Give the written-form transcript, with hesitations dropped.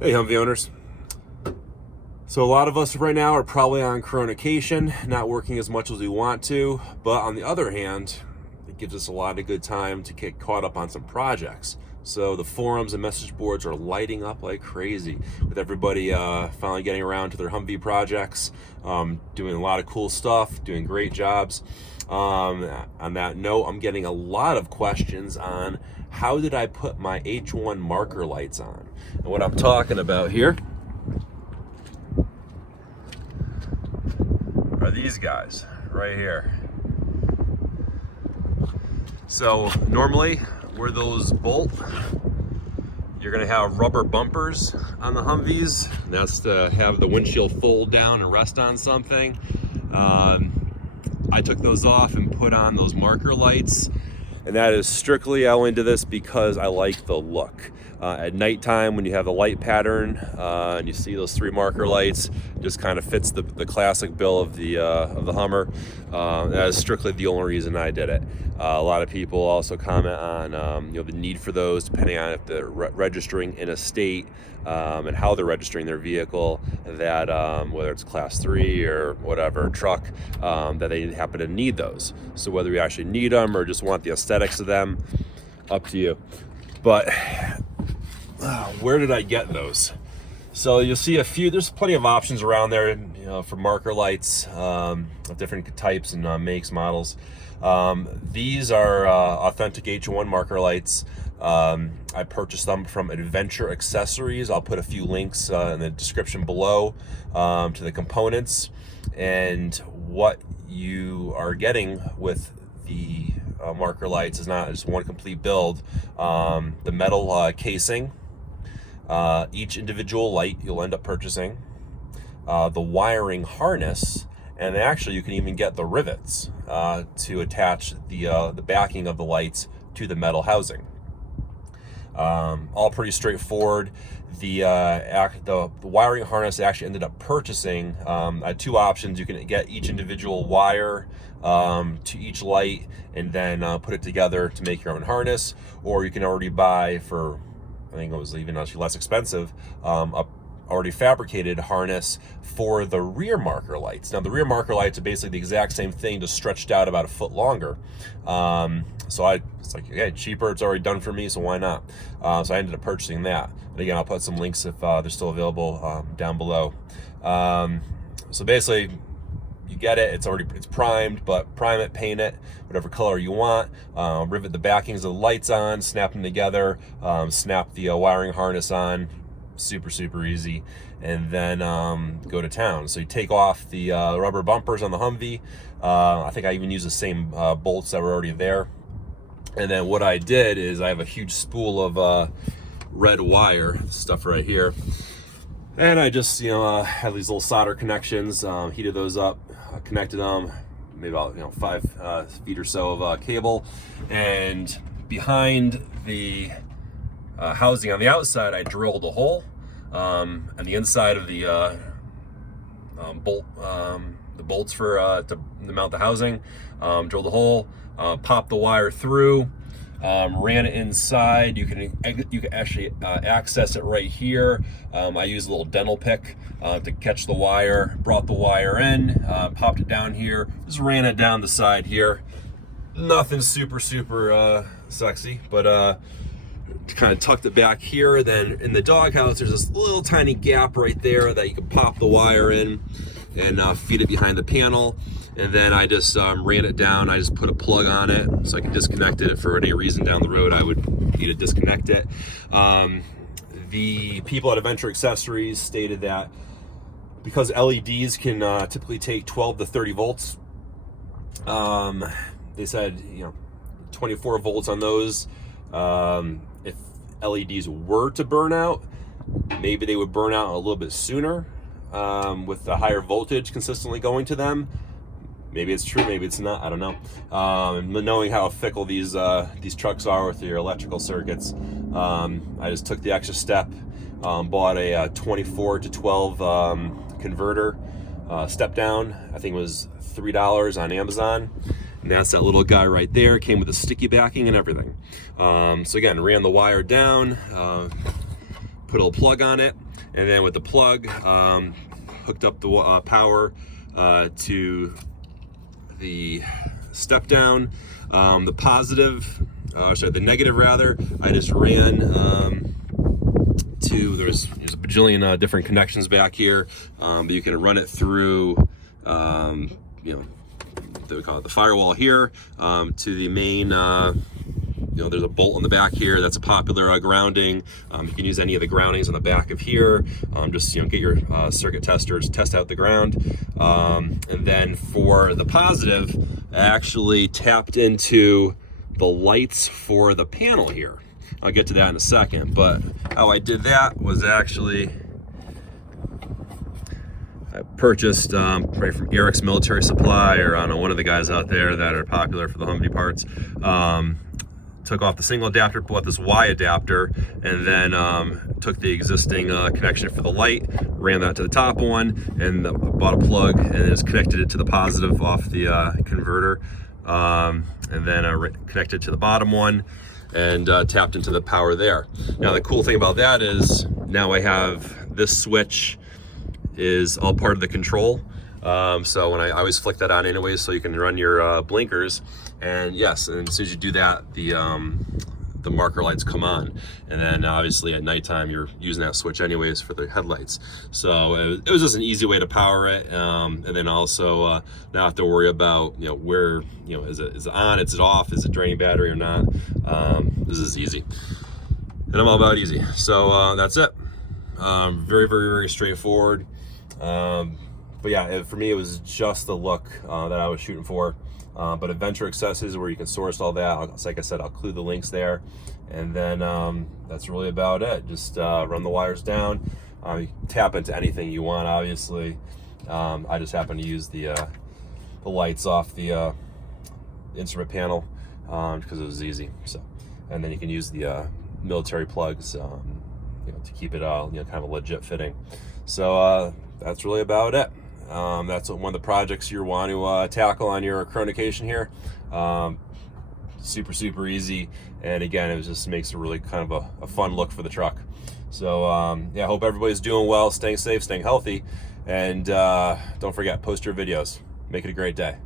Hey Humvee owners. So a lot of us right now are probably on coronation, not working as much as we want to, but on the other hand, it gives us a lot of good time to get caught up on some projects. So the forums and message boards are lighting up like crazy with everybody finally getting around to their Humvee projects, doing a lot of cool stuff, doing great jobs. On that note, I'm getting a lot of questions on how did I put my H1 marker lights on? And what I'm talking about here are these guys right here. So normally where those bolt, you're gonna have rubber bumpers on the Humvees. That's to have the windshield fold down and rest on something. I took those off and put on those marker lights, and that is strictly I went into this because I like the look. At nighttime, when you have the light pattern and you see those three marker lights, just kind of fits the classic bill of the Hummer. That is strictly the only reason I did it. A lot of people also comment on the need for those, depending on if they're registering in a state and how they're registering their vehicle. That whether it's class 3 or whatever truck, that they happen to need those. So whether you actually need them or just want the aesthetics of them, up to you. But where did I get those? So you'll see a few, there's plenty of options around there, for marker lights of different types and makes, models. These are authentic H1 marker lights. I purchased them from Adventure Accessories. I'll put a few links in the description below to the components and what you are getting with the marker lights is not just one complete build. The metal casing, each individual light you'll end up purchasing, the wiring harness, and actually you can even get the rivets to attach the backing of the lights to the metal housing. All pretty straightforward. The wiring harness I actually ended up purchasing. I had two options. You can get each individual wire to each light and then put it together to make your own harness, or you can already buy for, I think it was even actually less expensive, a already fabricated harness for the rear marker lights. Now the rear marker lights are basically the exact same thing, just stretched out about a foot longer. So it's like, okay, cheaper, it's already done for me, so why not? So I ended up purchasing that. And again, I'll put some links if they're still available down below. So basically, you get it, it's primed, but prime it, paint it, whatever color you want, rivet the backings of the lights on, snap them together, snap the wiring harness on, super easy, and then go to town. So you take off the rubber bumpers on the Humvee. I think I even used the same bolts that were already there. And then what I did is I have a huge spool of red wire, stuff right here. And I just, had these little solder connections, heated those up, connected them, maybe about 5 feet or so of cable. And behind the housing on the outside, I drilled a hole. On the inside of the bolts for to mount the housing, drilled a hole, popped the wire through. Ran it inside. You can actually access it right here. I used a little dental pick to catch the wire, brought the wire in, popped it down here, just ran it down the side here. Nothing super sexy, but kind of tucked it back here. Then in the doghouse, there's this little tiny gap right there that you can pop the wire in and feed it behind the panel. And then I just ran it down. I just put a plug on it so I can disconnect it if for any reason down the road I would need to disconnect it. The people at Adventure Accessories stated that because LEDs can typically take 12 to 30 volts, they said 24 volts on those. If LEDs were to burn out, maybe they would burn out a little bit sooner with the higher voltage consistently going to them. Maybe it's true, maybe it's not, I don't know. Knowing how fickle these trucks are with your electrical circuits, I just took the extra step, bought a 24 to 12 converter, step down. I think it was $3 on Amazon. And that's that little guy right there. Came with a sticky backing and everything. So again, ran the wire down, put a little plug on it, And then with the plug, hooked up the power to the step down. The positive, sorry, the negative rather, I just ran to, there's a bajillion different connections back here, but you can run it through, you know, we call it the firewall here, to the main, you know, there's a bolt on the back here. That's a popular grounding. You can use any of the groundings on the back of here. Just, you know, get your circuit testers, test out the ground. And then for the positive, I actually tapped into the lights for the panel here. I'll get to that in a second, but how I did that was actually, I purchased right from Eric's Military Supply, or I don't know, one of the guys out there that are popular for the HUMVEE parts. Took off the single adapter, bought this Y adapter, and then took the existing connection for the light, ran that to the top one, and bought a plug, and just connected it to the positive off the converter, and then connected to the bottom one, and tapped into the power there. Now the cool thing about that is now I have this switch is all part of the control. So when I always flick that on anyways, so you can run your blinkers, and yes, and as soon as you do that, the marker lights come on, and then obviously at nighttime you're using that switch anyways for the headlights. So it was just an easy way to power it, and then also not have to worry about, you know, where, you know, is it on, is it off, is it draining battery or not. This is easy, and I'm all about easy. So that's it. Very, very, very straightforward. But yeah, for me, it was just the look that I was shooting for. But Adventure Accessories is where you can source all that. Like I said, I'll include the links there. And then that's really about it. Just run the wires down. You can tap into anything you want, obviously. I just happen to use the lights off the instrument panel because it was easy. So, and then you can use the military plugs, you know, to keep it all, you know, kind of a legit fitting. So that's really about it. That's one of the projects you want to tackle on your chronocation here. Super easy, and again, it just makes it really kind of a fun look for the truck. So yeah, I hope everybody's doing well, staying safe, staying healthy, and don't forget, post your videos. Make it a great day.